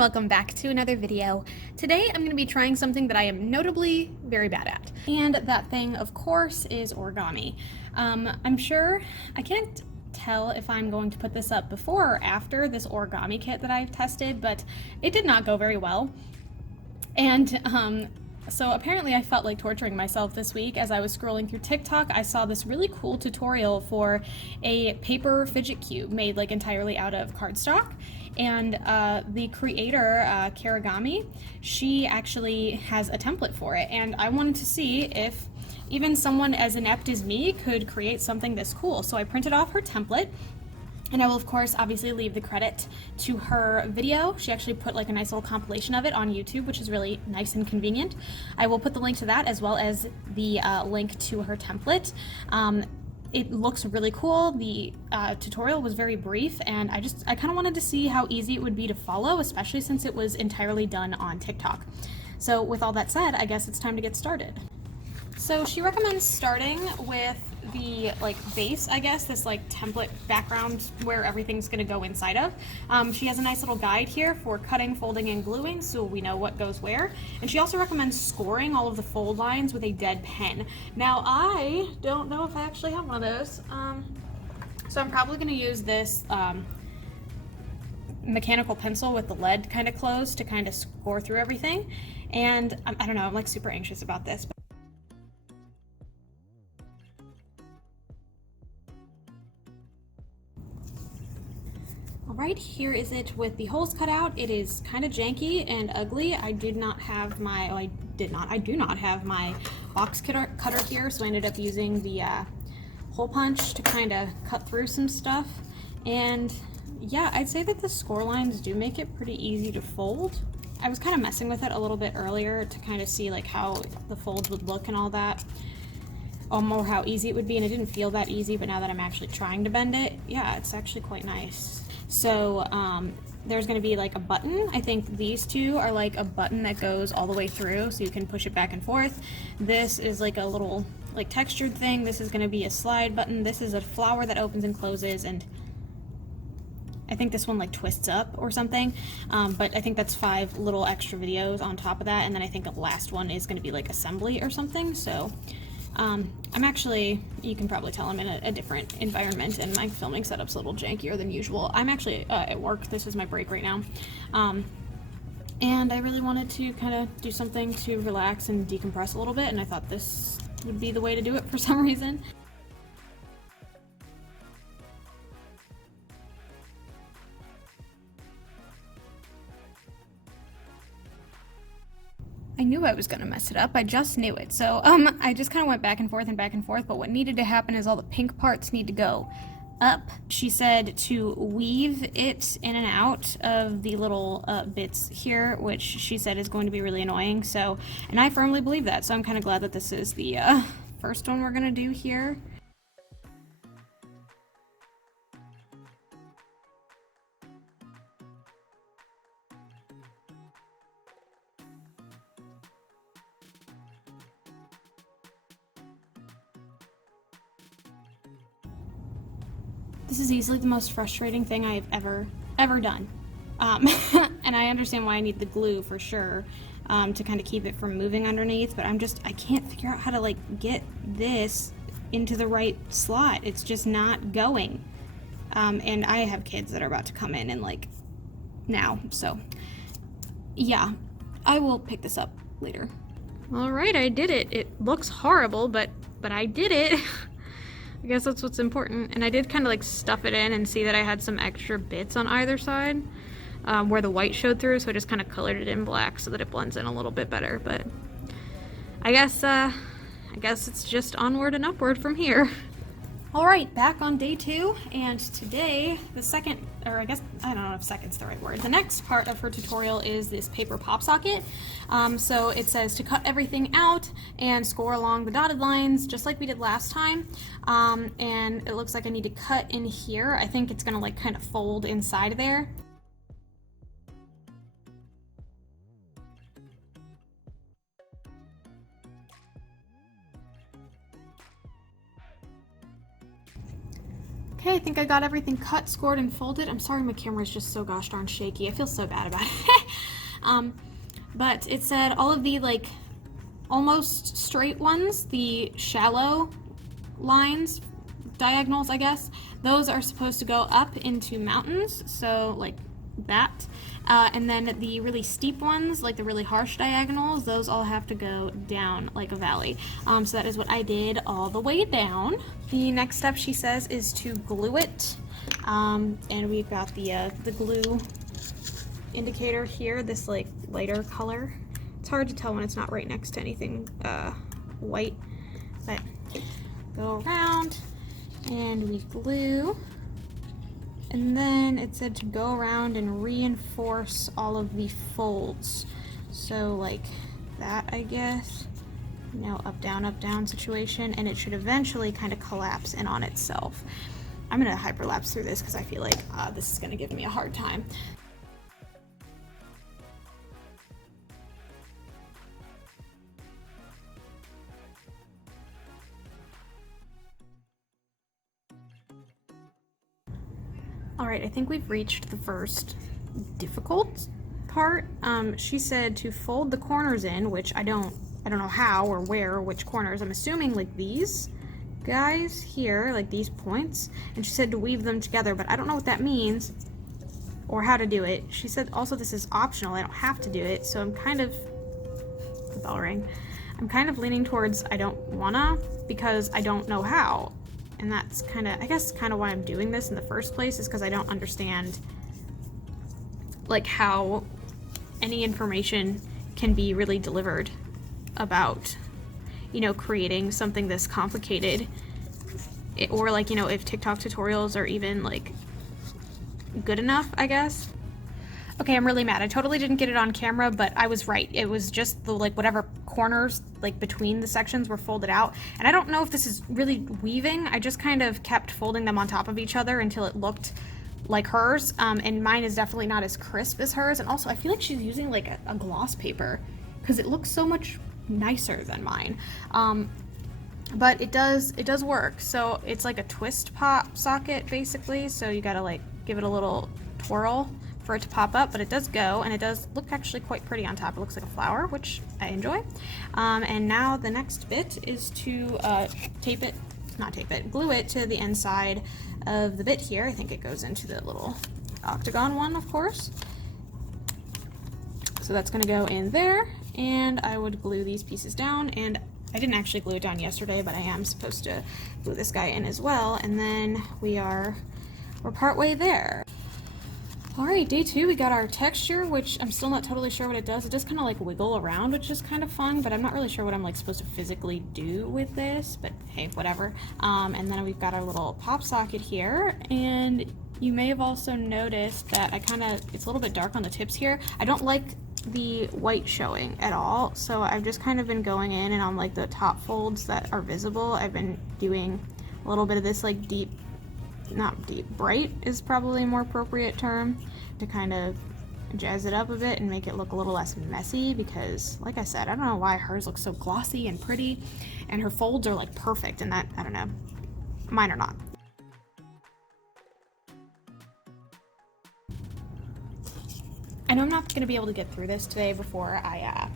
welcome back to another video. Today I'm going to be trying something that I am notably very bad at. And that thing, of course, is origami. I'm sure, I can't tell if I'm going to put this up before or after this origami kit that I've tested, but it did not go very well. And so apparently I felt like torturing myself this week as I was scrolling through TikTok. I saw this really cool tutorial for a paper fidget cube made like entirely out of cardstock. And the creator, Karagamii, she actually has a template for it. And I wanted to see if even someone as inept as me could create something this cool. So I printed off her template. And I will, of course, obviously leave the credit to her video. She actually put like a nice little compilation of it on YouTube, which is really nice and convenient. I will put the link to that as well as the link to her template. It looks really cool. The tutorial was very brief, and I kind of wanted to see how easy it would be to follow, especially since it was entirely done on TikTok. So with all that said, I guess it's time to get started. So she recommends starting with the like base, I guess, this like template background where everything's going to go inside of. She has a nice little guide here for cutting, folding, and gluing, so we know what goes where. And she also recommends scoring all of the fold lines with a dead pen. Now I don't know if I actually have one of those, so I'm probably going to use this mechanical pencil with the lead kind of closed to kind of score through everything. And I don't know, I'm like super anxious about this. Alright, here is it with the holes cut out. It is kind of janky and ugly. I do not have my box cutter here, so I ended up using the hole punch to kind of cut through some stuff. And yeah, I'd say that the score lines do make it pretty easy to fold. I was kind of messing with it a little bit earlier to kind of see like how the folds would look and all that. Or how easy it would be, and it didn't feel that easy, but now that I'm actually trying to bend it, yeah, it's actually quite nice. So there's going to be like a button. I think these two are like a button that goes all the way through, so you can push it back and forth. This is like a little like textured thing. This is going to be a slide button. This is a flower that opens and closes, and I think this one like twists up or something, but I think that's 5 little extra videos on top of that, and then I think the last one is going to be like assembly or something. So I'm actually, you can probably tell I'm in a different environment and my filming setup's a little jankier than usual. I'm actually at work. This is my break right now. And I really wanted to kind of do something to relax and decompress a little bit, and I thought this would be the way to do it for some reason. I knew I was gonna mess it up. I just knew it. So I just kind of went back and forth, but what needed to happen is all the pink parts need to go up. She said to weave it in and out of the little bits here, which she said is going to be really annoying. So, and I firmly believe that, so I'm kind of glad that this is the first one we're gonna do here. This is easily the most frustrating thing I've ever done. And I understand why I need the glue for sure, to kind of keep it from moving underneath, but I can't figure out how to like get this into the right slot. It's just not going. And I have kids that are about to come in and like now, so yeah, I will pick this up later. All right, I did it. It looks horrible, but I did it. I guess that's what's important. And I did kind of like stuff it in and see that I had some extra bits on either side where the white showed through, so I just kind of colored it in black so that it blends in a little bit better. But I guess it's just onward and upward from here. All right, back on day 2, and today the second, or I guess, I don't know if second's the right word. The next part of her tutorial is this paper pop socket. So it says to cut everything out and score along the dotted lines, just like we did last time. And it looks like I need to cut in here. I think it's gonna like kind of fold inside there. Okay, I think I got everything cut, scored, and folded. I'm sorry my camera is just so gosh darn shaky. I feel so bad about it. But it said all of the like almost straight ones, the shallow lines, diagonals I guess, those are supposed to go up into mountains, so like that. And then the really steep ones, like the really harsh diagonals, those all have to go down like a valley. So that is what I did all the way down. The next step, she says, is to glue it. And we've got the glue indicator here, this like lighter color. It's hard to tell when it's not right next to anything white, but go around and we glue. And then it said to go around and reinforce all of the folds. So like that, I guess. Now up, down situation, and it should eventually kind of collapse in on itself. I'm gonna hyperlapse through this because I feel like this is gonna give me a hard time. Alright, I think we've reached the first difficult part. She said to fold the corners in, which I don't know how or where or which corners. I'm assuming like these guys here, like these points. And she said to weave them together, but I don't know what that means or how to do it. She said also this is optional, I don't have to do it, so I'm kind of, the bell rang. I'm kind of leaning towards I don't wanna because I don't know how. And that's kind of, I guess, kind of why I'm doing this in the first place, is because I don't understand like how any information can be really delivered about, you know, creating something this complicated, or like, you know, if TikTok tutorials are even like good enough, I guess. Okay, I'm really mad. I totally didn't get it on camera, but I was right. It was just the like whatever corners like between the sections were folded out. And I don't know if this is really weaving. I just kind of kept folding them on top of each other until it looked like hers. And mine is definitely not as crisp as hers. And also I feel like she's using like a gloss paper because it looks so much nicer than mine. But it does work. So it's like a twist pop socket basically. So you gotta like give it a little twirl for it to pop up, but it does go, and it does look actually quite pretty on top. It looks like a flower, which I enjoy. And now the next bit is to glue it to the inside of the bit here. I think it goes into the little octagon one, of course. So that's gonna go in there, and I would glue these pieces down, and I didn't actually glue it down yesterday, but I am supposed to glue this guy in as well, and then we're partway there. Alright, day 2, we got our texture, which I'm still not totally sure what it does. It does kind of like wiggle around, which is kind of fun, but I'm not really sure what I'm like supposed to physically do with this, but hey, whatever. And then we've got our little pop socket here, and you may have also noticed that it's a little bit dark on the tips here. I don't like the white showing at all, so I've just kind of been going in and on like the top folds that are visible, I've been doing a little bit of this like bright is probably a more appropriate term, to kind of jazz it up a bit and make it look a little less messy, because like I said, I don't know why hers looks so glossy and pretty and her folds are like perfect, and that, I don't know, mine are not. I know I'm not going to be able to get through this today before I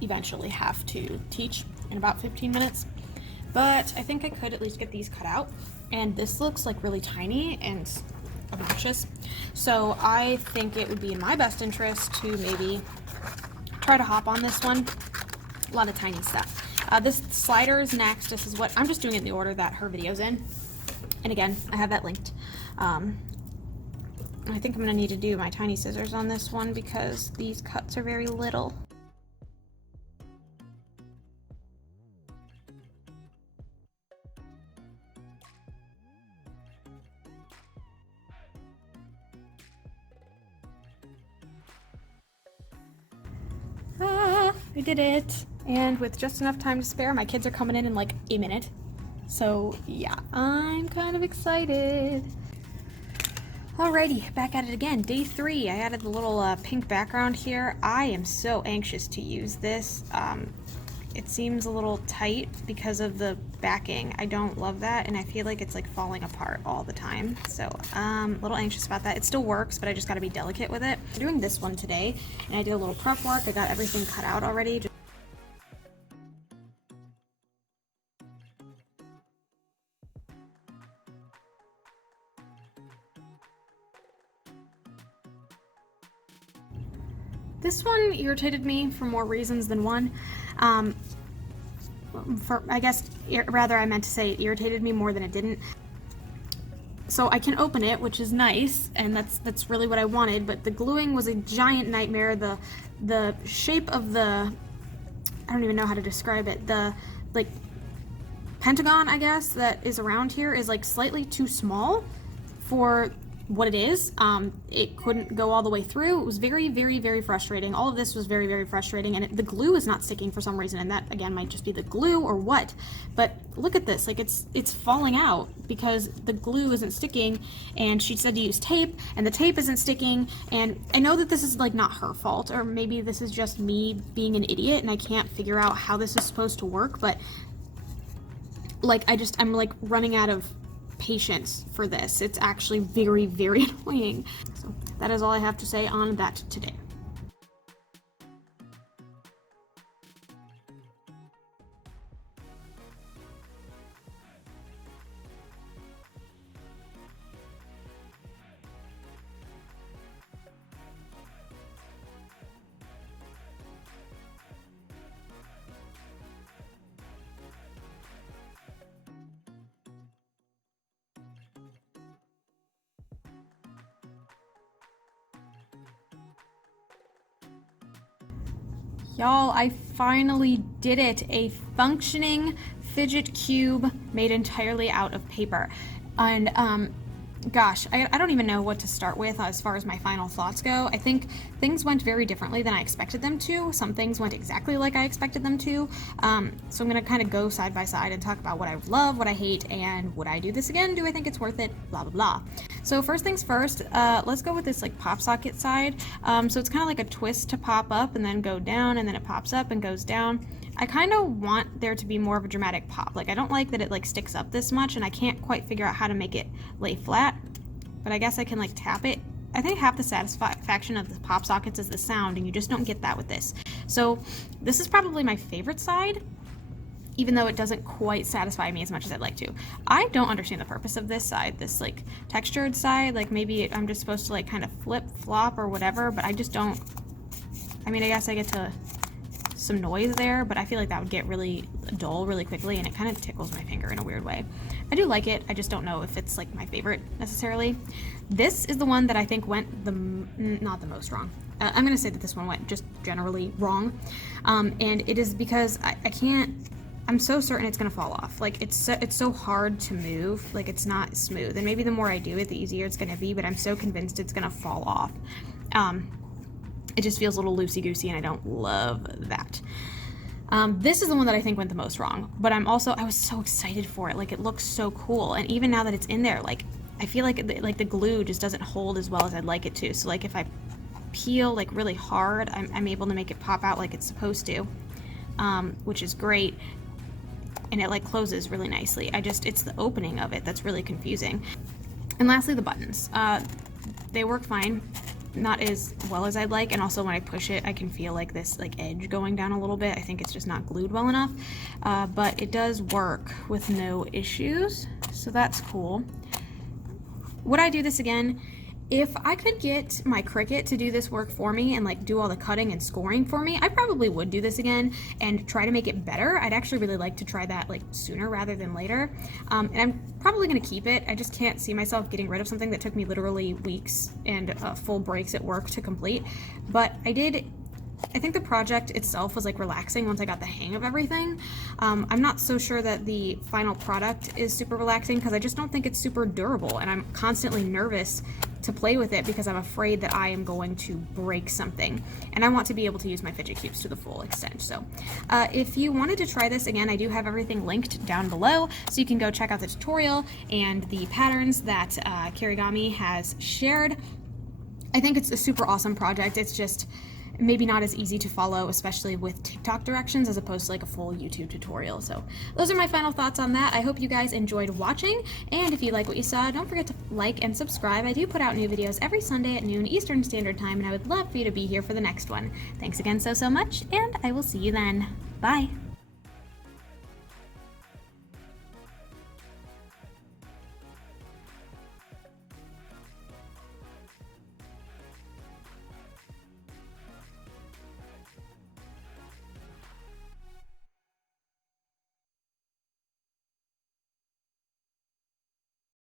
eventually have to teach in about 15 minutes, but I think I could at least get these cut out. And this looks like really tiny and obnoxious, so I think it would be in my best interest to maybe try to hop on this one. A lot of tiny stuff. This slider is next. This is what I'm just doing it in the order that her video's in, and again, I have that linked. I think I'm gonna need to do my tiny scissors on this one because these cuts are very little. I did it! And with just enough time to spare, my kids are coming in like a minute. So yeah, I'm kind of excited. Alrighty, back at it again. Day 3, I added the little pink background here. I am so anxious to use this. it seems a little tight because of the backing. I don't love that, and I feel like it's like falling apart all the time. So a little anxious about that. It still works, but I just got to be delicate with it. I'm doing this one today, and I did a little prep work. I got everything cut out already. This one irritated me for more reasons than one. I guess, rather I meant to say it irritated me more than it didn't. So I can open it, which is nice, and that's really what I wanted, but the gluing was a giant nightmare. The shape of the, I don't even know how to describe it, the, like, pentagon, I guess, that is around here is, like, slightly too small for what it is. It couldn't go all the way through. It was very, very, very frustrating. All of this was very, very frustrating, and the glue is not sticking for some reason, and that, again, might just be the glue or what. But look at this, like, it's falling out because the glue isn't sticking, and she said to use tape, and the tape isn't sticking, and I know that this is, like, not her fault, or maybe this is just me being an idiot, and I can't figure out how this is supposed to work, but, like, I'm, like, running out of patience for this. It's actually very, very annoying. So that is all I have to say on that today. Y'all, I finally did it. A functioning fidget cube made entirely out of paper. And gosh, I don't even know what to start with as far as my final thoughts go. I think things went very differently than I expected them to. Some things went exactly like I expected them to. So I'm gonna kind of go side by side and talk about what I love, what I hate, and would I do this again? Do I think it's worth it? Blah, blah, blah. So first things first, let's go with this like pop socket side. So it's kind of like a twist to pop up and then go down, and then it pops up and goes down. I kind of want there to be more of a dramatic pop. Like, I don't like that it like sticks up this much, and I can't quite figure out how to make it lay flat, but I guess I can like tap it. I think half the satisfaction of the pop sockets is the sound, and you just don't get that with this. So this is probably my favorite side, even though it doesn't quite satisfy me as much as I'd like to. I don't understand the purpose of this side, this like textured side. Like, maybe I'm just supposed to like kind of flip, flop, or whatever, but I just don't. I mean, I guess I get to some noise there, but I feel like that would get really dull really quickly, and it kind of tickles my finger in a weird way. I do like it, I just don't know if it's like my favorite necessarily. This is the one that I think went not the most wrong. I'm gonna say that this one went just generally wrong, and it is because I'm so certain it's gonna fall off. Like, it's so hard to move, like it's not smooth, and maybe the more I do it, the easier it's gonna be, but I'm so convinced it's gonna fall off. It just feels a little loosey-goosey, and I don't love that. This is the one that I think went the most wrong, but I was so excited for it. Like, it looks so cool, and even now that it's in there, like, I feel like the glue just doesn't hold as well as I'd like it to. So like, if I peel like really hard, I'm able to make it pop out like it's supposed to, which is great, and it like closes really nicely. It's the opening of it that's really confusing. And lastly, the buttons. They work fine. Not as well as I'd like, and also when I push it, I can feel like this like edge going down a little bit. I think it's just not glued well enough, but it does work with no issues, so that's cool. Would I do this again? If I could get my Cricut to do this work for me and like do all the cutting and scoring for me, I probably would do this again and try to make it better. I'd actually really like to try that like sooner rather than later. And I'm probably gonna keep it. I just can't see myself getting rid of something that took me literally weeks and full breaks at work to complete. But I think the project itself was like relaxing once I got the hang of everything. I'm not so sure that the final product is super relaxing because I just don't think it's super durable, and I'm constantly nervous to play with it because I'm afraid that I am going to break something, and I want to be able to use my fidget cubes to the full extent. So if you wanted to try this again, I do have everything linked down below, so you can go check out the tutorial and the patterns that Karagamii has shared. I think it's a super awesome project. It's just maybe not as easy to follow, especially with TikTok directions as opposed to like a full YouTube tutorial. So those are my final thoughts on that. I hope you guys enjoyed watching, and if you like what you saw, don't forget to like and subscribe. I do put out new videos every Sunday at noon Eastern Standard Time, and I would love for you to be here for the next one. Thanks again so much, and I will see you then. Bye!